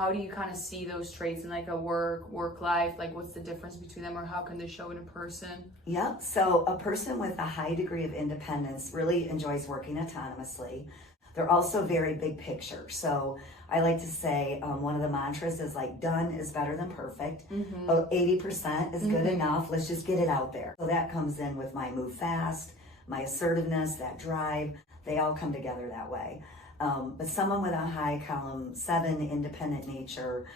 how do you kind of see those traits in like a work life? Like what's the difference between them, or how can they show in a person? Yep. So a person with a high degree of independence really enjoys working autonomously. They're also very big picture. So I like to say one of the mantras is like, done is better than perfect. 80% is good enough. Let's just get it out there. So that comes in with my move fast, my assertiveness, that drive. They all come together that way. But someone with a high column 7 independent nature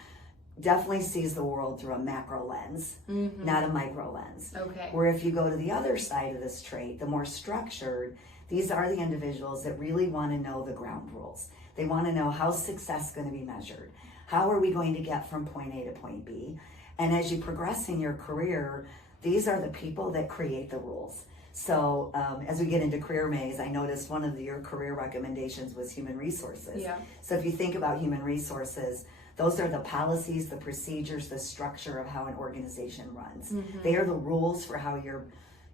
definitely sees the world through a macro lens, not a micro lens. Okay. Where if you go to the other side of this trait, the more structured, these are the individuals that really want to know the ground rules. They want to know how's success going to be measured? How are we going to get from point A to point B? And as you progress in your career, these are the people that create the rules. So as we get into career maze, I noticed one of your career recommendations was human resources. Yeah. So if you think about human resources, those are the policies, the procedures, the structure of how an organization runs. They are the rules for how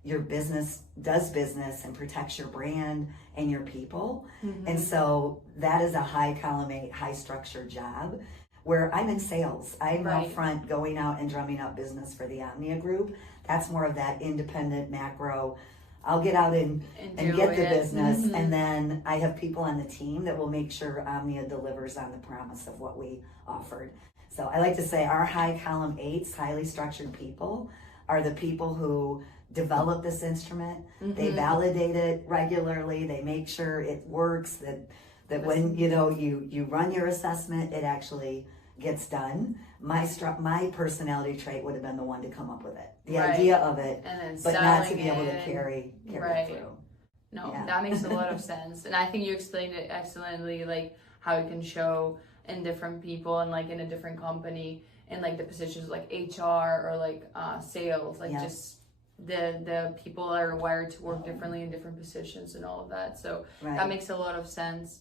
your business does business and protects your brand and your people. And so that is a high column 8, high structured job where I'm in sales. I'm out front going out and drumming up business for the Omnia group. That's more of that independent macro. I'll get out and get the business. And then I have people on the team that will make sure Omnia delivers on the promise of what we offered. So I like to say our high column 8s, highly structured people, are the people who develop this instrument. They validate it regularly. They make sure it works, that when you run your assessment, it actually gets done. My personality trait would have been the one to come up with it, the idea of it, but not to be able to carry it through. No, that makes a lot of sense, and I think you explained it excellently, like how it can show in different people and like in a different company, and like the positions like HR or like sales, like just the people are wired to work differently in different positions and all of that. So that makes a lot of sense.